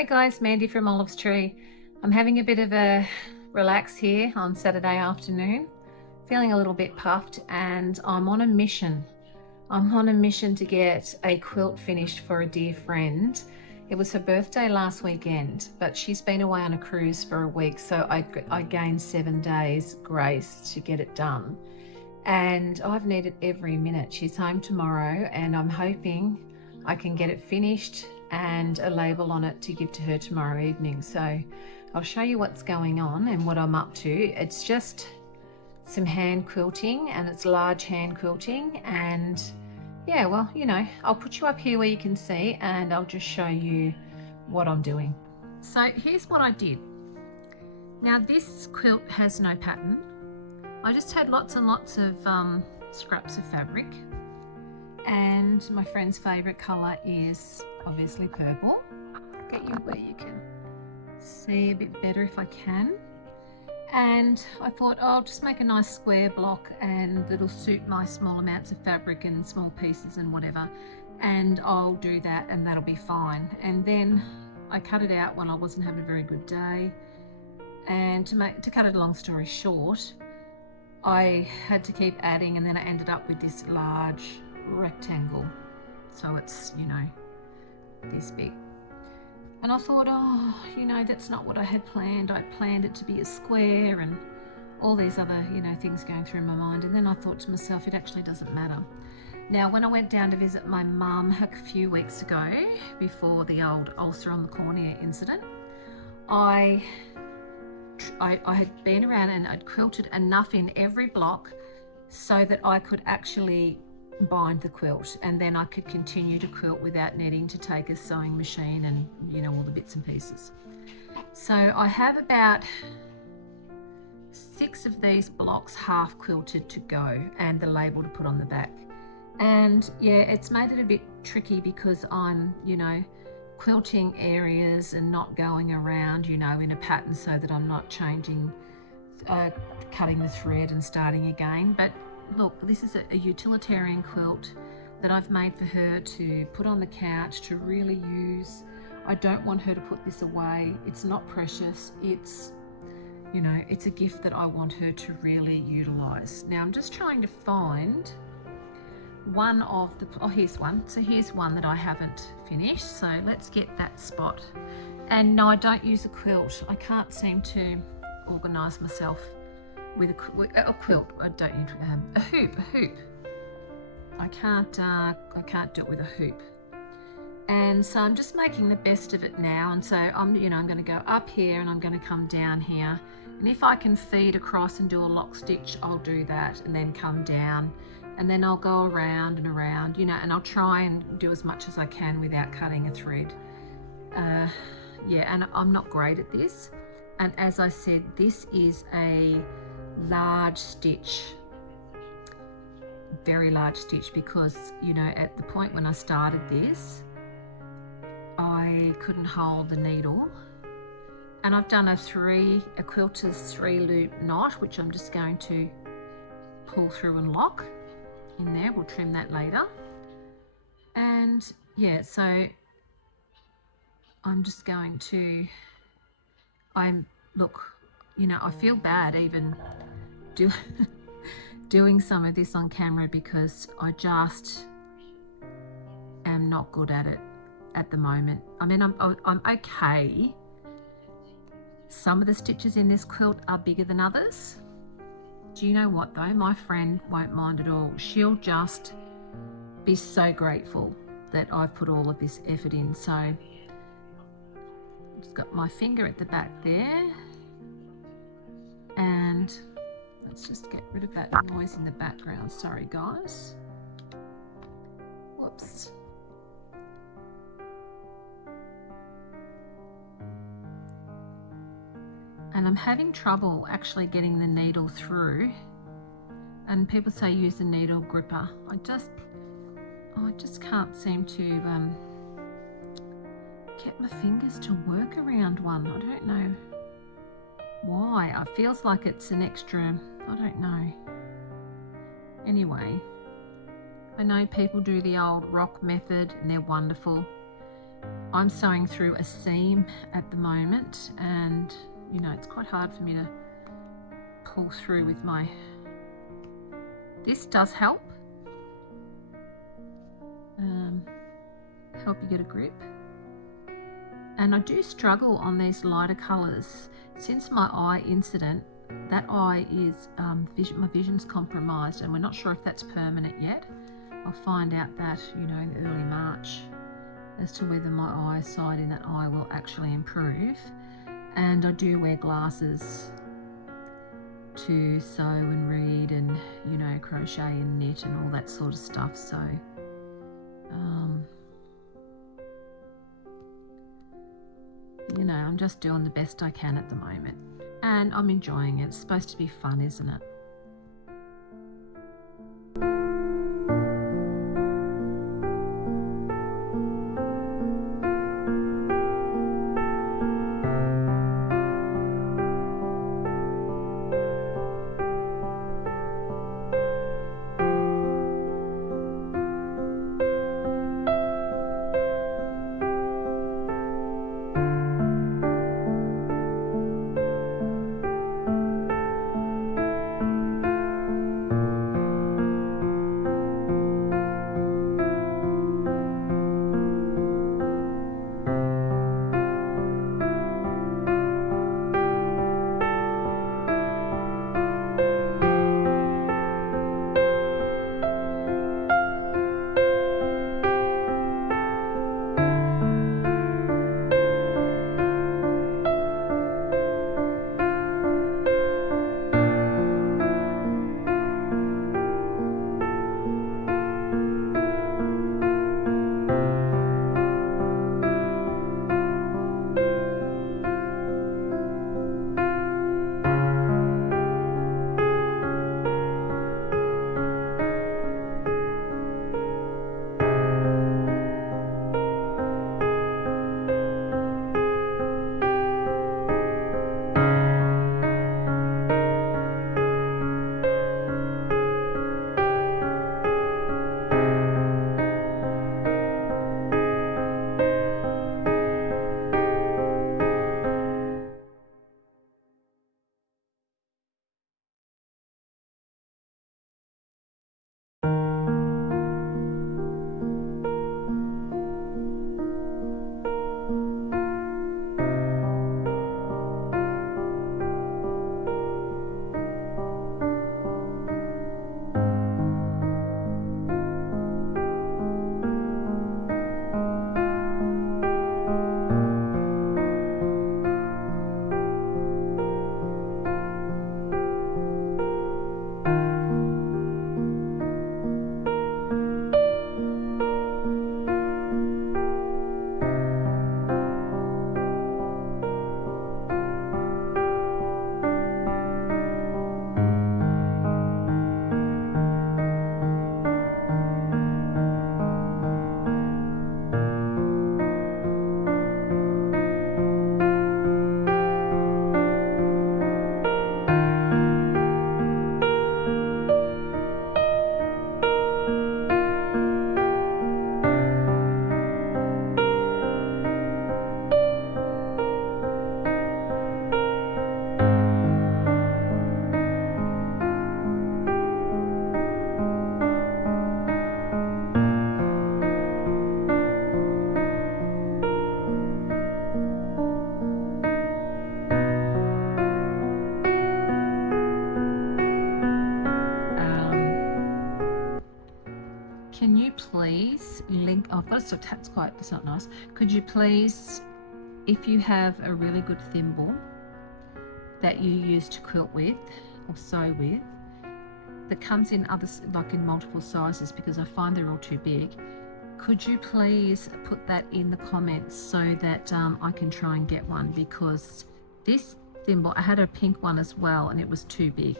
Hi guys, Mandy from Olive's Tree. I'm having a bit of a relax here on Saturday afternoon, feeling a little bit puffed, and I'm on a mission. I'm on a mission to get a quilt finished for a dear friend. It was her birthday last weekend, but she's been away on a cruise for a week, so I gained 7 days grace to get it done. And I've needed every minute. She's home tomorrow, and I'm hoping I can get it finished and a label on it to give to her tomorrow evening. So I'll show you what's going on and what I'm up to. It's just some hand quilting, and it's large hand quilting, and yeah, well, you know, I'll put you up here where you can see, and I'll just show you what I'm doing. So here's what I did. Now this quilt has no pattern. I just had lots and lots of scraps of fabric, and my friend's favourite colour is obviously purple. Get you where you can see a bit better if I can. And I thought, oh, I'll just make a nice square block, and it'll suit my small amounts of fabric and small pieces and whatever, and I'll do that and that'll be fine. And then I cut it out when I wasn't having a very good day, and to cut it a long story short, I had to keep adding, and then I ended up with this large rectangle. So it's, you know, this big. And I thought, oh, you know, that's not what I had planned. I planned it to be a square and all these other, you know, things going through my mind. And then I thought to myself, it actually doesn't matter. Now, when I went down to visit my mum a few weeks ago, before the old ulcer on the cornea incident, I had been around and I'd quilted enough in every block so that I could actually bind the quilt, and then I could continue to quilt without needing to take a sewing machine and, you know, all the bits and pieces. So I have about 6 of these blocks half quilted to go, and the label to put on the back. And yeah, it's made it a bit tricky because I'm, you know, quilting areas and not going around, you know, in a pattern, so that I'm not changing, cutting the thread and starting again. But look, this is a utilitarian quilt that I've made for her to put on the couch to really use. I don't want her to put this away. It's not precious. It's, you know, it's a gift that I want her to really utilize. Now I'm just trying to find one of the, oh, here's one. So here's one that I haven't finished. So let's get that spot. And no, I don't use a quilt. I can't seem to organize myself with a quilt. I don't use a hoop. I can't do it with a hoop. And so I'm just making the best of it now. And so I'm going to go up here and I'm going to come down here. And if I can feed across and do a lock stitch, I'll do that, and then come down. And then I'll go around and around, you know, and I'll try and do as much as I can without cutting a thread. Yeah, and I'm not great at this. And as I said, this is a large stitch, very large stitch, because, you know, at the point when I started this, I couldn't hold the needle. And I've done a quilter's 3-loop knot, which I'm just going to pull through and lock in there. We'll trim that later. And yeah, so I'm just going to, look, you know, I feel bad even doing some of this on camera, because I just am not good at it at the moment. I mean, I'm okay. Some of the stitches in this quilt are bigger than others. Do you know what though? My friend won't mind at all. She'll just be so grateful that I've put all of this effort in. So I've just got my finger at the back there, and let's just get rid of that noise in the background. Sorry guys. Whoops. And I'm having trouble actually getting the needle through. And people say use the needle gripper. I just can't seem to get my fingers to work around one. I don't know why. It feels like it's an extra, I don't know. Anyway, I know people do the old rock method and they're wonderful. I'm sewing through a seam at the moment, and you know, it's quite hard for me to pull through with my, this does help help you get a grip. And I do struggle on these lighter colours. Since my eye incident, that eye is my vision's compromised, and we're not sure if that's permanent yet. I'll find out that, you know, in early March as to whether my eyesight in that eye will actually improve. And I do wear glasses to sew and read and, you know, crochet and knit and all that sort of stuff. So you know, I'm just doing the best I can at the moment, and I'm enjoying it. It's supposed to be fun, isn't it? Can you please link, oh, I've got a that's quite, it's not nice. Could you please, if you have a really good thimble that you use to quilt with or sew with, that comes in others, like in multiple sizes, because I find they're all too big, could you please put that in the comments so that I can try and get one, because this thimble, I had a pink one as well and it was too big.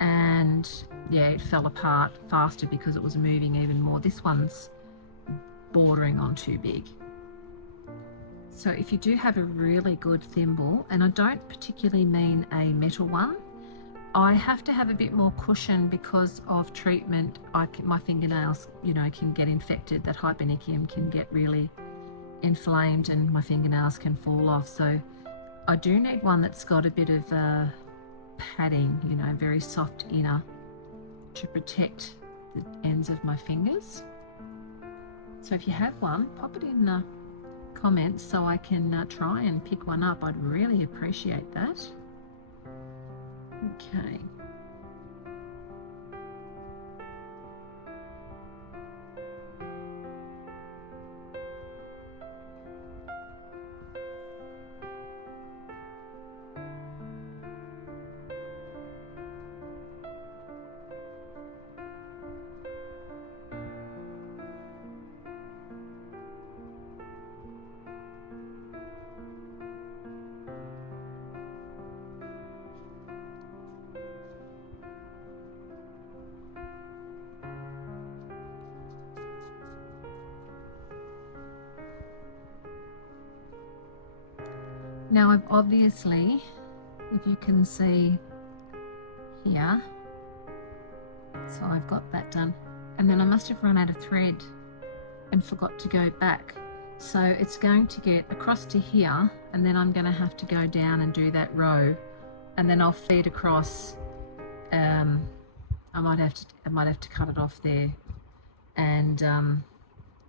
And yeah, it fell apart faster because it was moving even more. This one's bordering on too big. So if you do have a really good thimble, and I don't particularly mean a metal one, I have to have a bit more cushion because of treatment. My fingernails, you know, can get infected. That hypernicum can get really inflamed and my fingernails can fall off. So I do need one that's got a bit of padding, you know, very soft inner to protect the ends of my fingers. So if you have one, pop it in the comments so I can try and pick one up. I'd really appreciate that. Okay. Now I've obviously, if you can see here, so I've got that done, and then I must have run out of thread and forgot to go back. So it's going to get across to here, and then I'm going to have to go down and do that row, and then I'll feed across. I might have to cut it off there and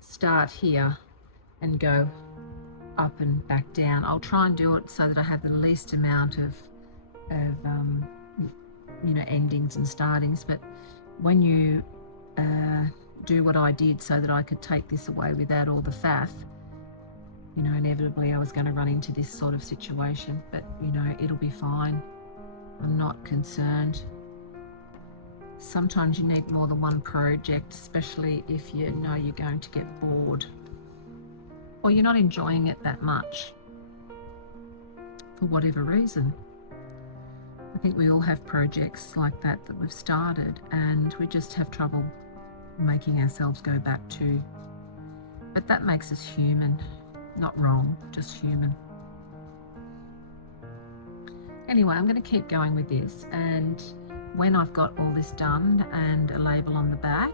start here and go up and back down. I'll try and do it so that I have the least amount of you know, endings and startings. But when you do what I did so that I could take this away without all the faff, you know, inevitably I was going to run into this sort of situation, but you know, it'll be fine. I'm not concerned. Sometimes you need more than one project, especially if you know you're going to get bored or you're not enjoying it that much for whatever reason. I think we all have projects like that we've started and we just have trouble making ourselves go back to. But that makes us human, not wrong, just human. Anyway, I'm going to keep going with this, and when I've got all this done and a label on the back,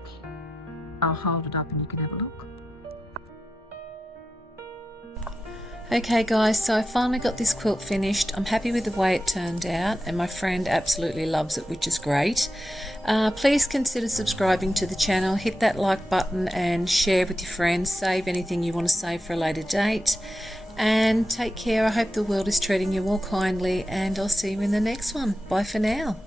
I'll hold it up and you can have a look. Okay guys, so I finally got this quilt finished. I'm happy with the way it turned out and my friend absolutely loves it, which is great. Please consider subscribing to the channel, hit that like button and share with your friends, save anything you want to save for a later date, and take care. I hope the world is treating you all kindly, and I'll see you in the next one. Bye for now.